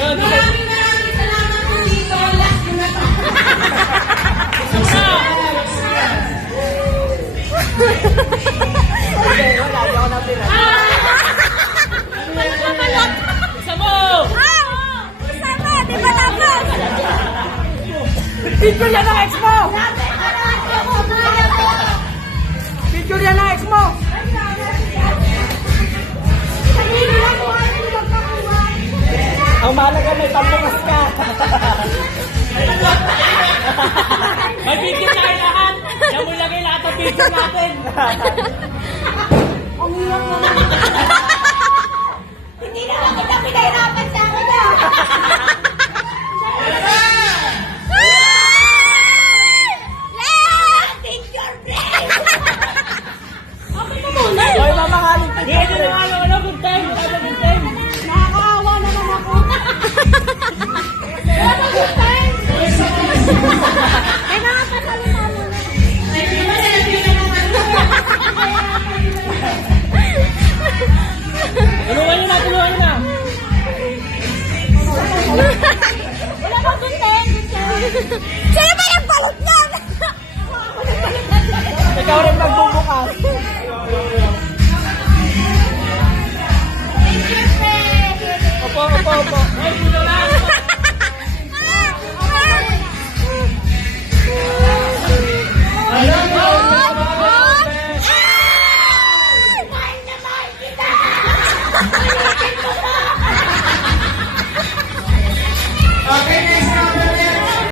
Maraming salamat po dito. Last ko na to. Okay, wala. Di ako na pinag. Isa mo! Sama, di ba tapos? Picture yan ang ex mo! Picture yan ang ex mo! Ang mahalaga may pampungas ka. May picture tayo lahat! Diyan mo lagay lahat ng picture natin! Ang hirap naman. Hindi naman kita pinahirapan sa akin ah. Picture, please! Okay na muna. Hoy, mamahalin Hindi, picture. wala, good time! Wala, good time! Nakakaawa naman ako. Wala good time. May mga pasalita mo na. Tulungan nyo na, tulungan nyo na! Wala bang good time? Sino ba yung balot niyan? Ikaw rin magbubukas. Thank you, friend. Opo, opo, opo.